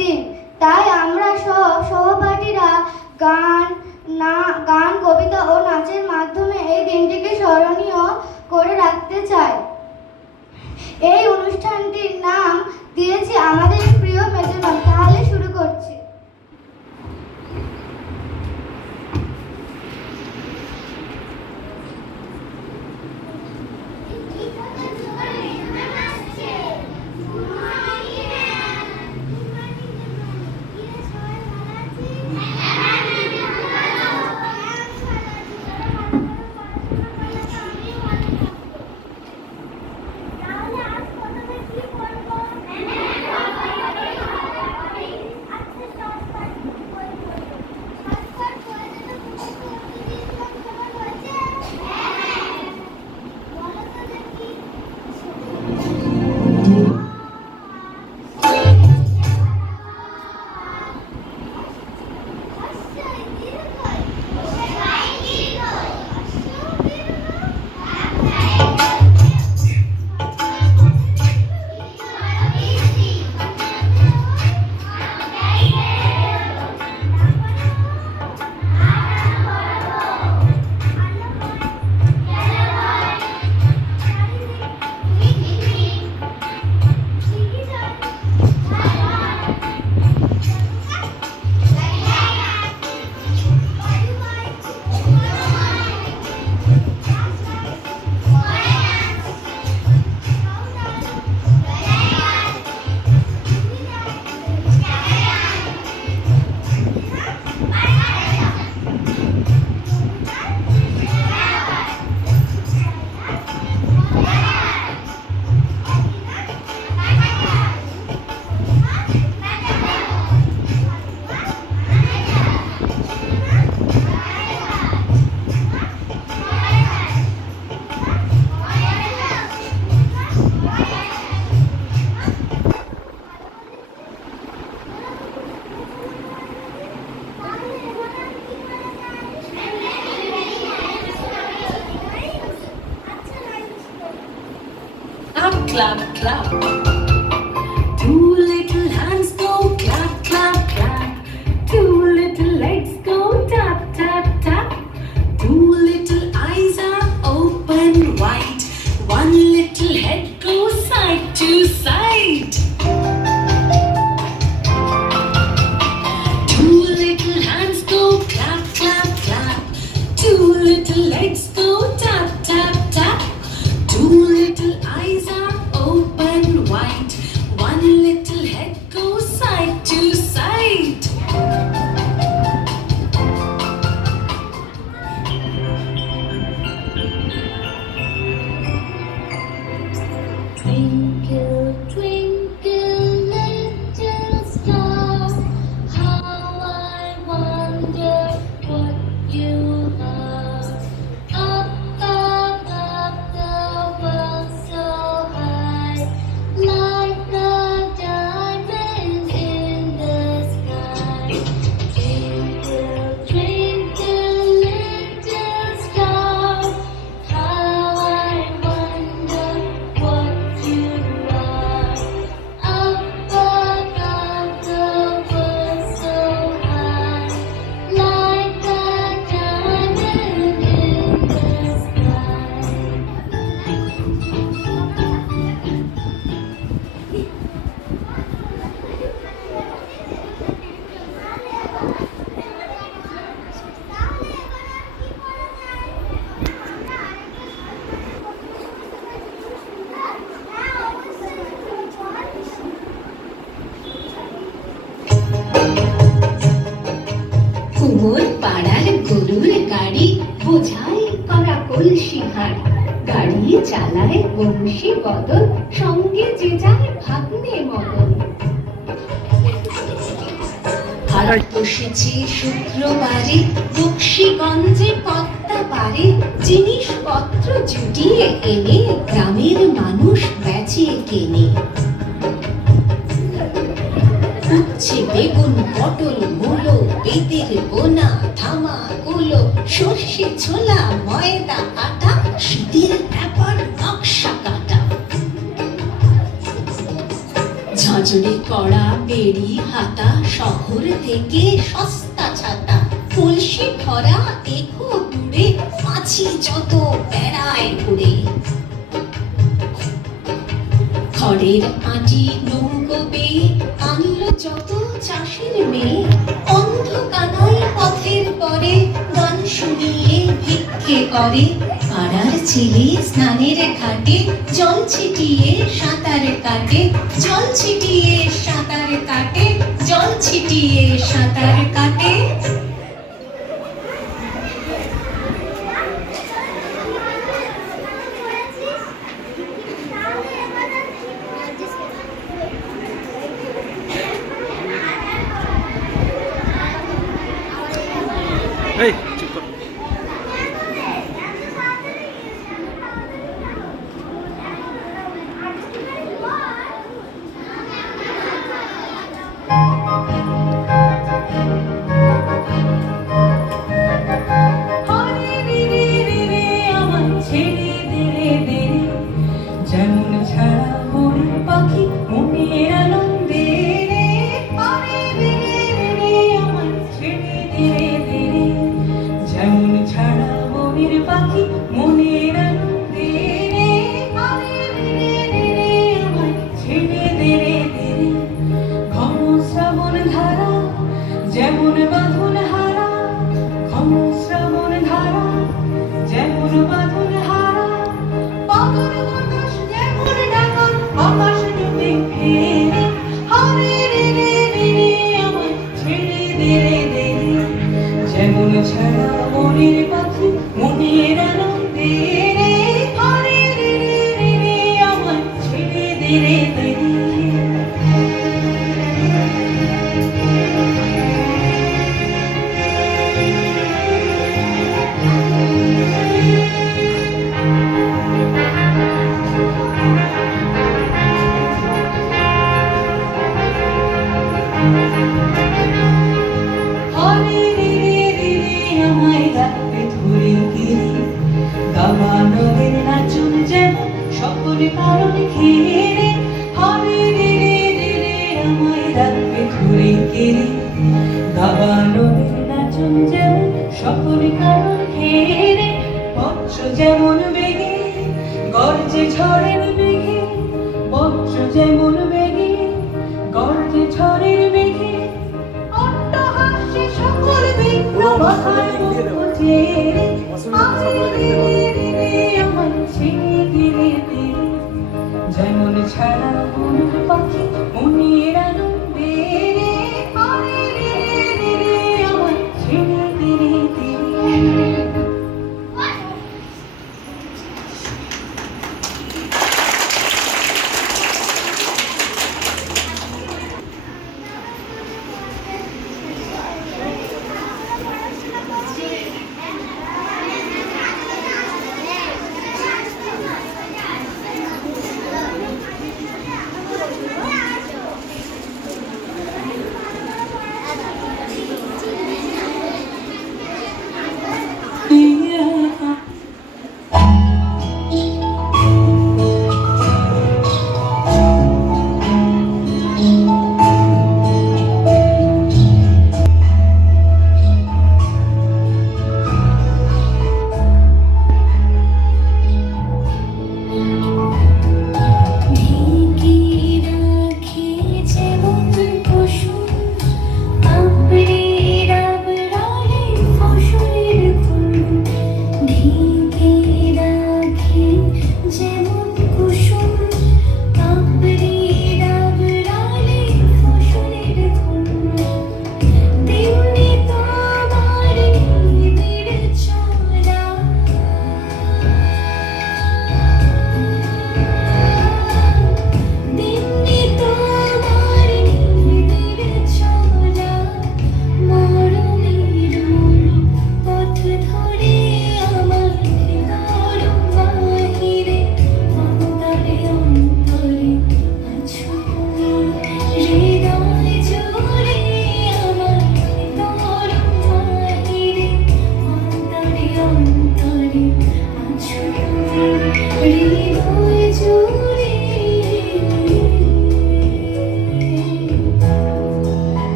দিন। তাই আমরা সব সহপাঠীরা গান, কবিতা ও নাচের মাধ্যমে এই দিনটিকে স্মরণীয় করে রাখতে চাই। এই অনুষ্ঠানটির নাম দিয়েছি আমাদের প্রিয় মেজবান। তাহলে শুরু করছি। Clap, clap. Two little hands go clap, clap, clap. Two little legs go tap, tap, tap. Two little eyes are open wide. One little head goes side to side. Two little hands go clap, clap, clap. Two little legs go tap, tap, tap. Two little eyes are open wide. One little head goes side to side. Twinkle, twinkle, little star, how I wonder what you are. Up above the world so high, like the diamonds in the sky. Twinkle, twinkle, little star, how I wonder what you are. Up above the world so high, like the diamond in the sky. কুমোর পাড়ার গরুর গাড়ি বোঝাই করা কলসি হাড়, গাড়ি চালায় বংশী বদল, সঙ্গে যে যায় ভাগ্নে মদন। হাট বসেছে শুক্রবারে বক্সিগঞ্জে পদ্মা পারে, জিনিসপত্র জুটিয়ে এনে গ্রামের মানুষ বেচে কেনে। উচ্ছে বেগুন পটল মূলো বেতের বোনা ধামা কুলো, সর্ষে ছোলা ময়দা আটা, শীতের ব্যাপার নকশা কাটা। ঝাঁঝরি কড়া বেড়ি হাতা, শহর থেকে সস্তা ছাতা, কলসি ভরা এগো দূরে, মাছি যত বেড়ায় ঘুরে। খড়ের আঁটি নৌকো বেয়ে আনলো যত চাষের মেয়ে, অন্ধকানায় পথের পরে গান শুনিয়ে ভিক্ষে করে। পাড়ার ছেলে স্নানের ঘাটে জল ছিটিয়ে সাঁতার কাটে, জল ছিটিয়ে সাঁতার কাটে, জল ছিটিয়ে সাঁতার কাটে। এই চুপ কর। যেমন ছাড়া মনের পাখি মনের আনন্দে রে, আরে রে রে রে আমার ছেড়ে দে রে রে। যেমন ছাড়া মনের পাখি মনের আনন্দে রে, আরে রে রে রে আমার ছেড়ে দে রে রে। ঘন শ্রাবণ ধারা যেমন বাঁধন হারা, ঘন শ্রাবণ ধারা যেমন বাঁধন হারা, পাগল বাতাস যেমন ডাকা আকাশ জুড়ে ফেরে, হারে রে রে রে রে আমার ছেড়ে দে রে দে। যেমন ছাড়া মনের পাখি মনের আনন্দে রে, হারে রে রে রে রে আমার ছেড়ে দে রে দে। হরে রে রে রে রে আমায় রাখবে ধরে গিয়ে, দাবানলের নাচন যেমন সকল কারণ ঘিরে রে। হরে রে রে রে রে আমায় রাখবে ধরে গিয়ে, দাবানলের নাচন যেমন সকল কারণ ঘিরে রে। বজ্র যেমন বেগে গর্জে ঝড়ের মেঘে, বজ্র যেমন বেগে গর্জে ঝড়ের মেঘে, অট্টহাস্যে সকল বিঘ্ন বাধায় মুখ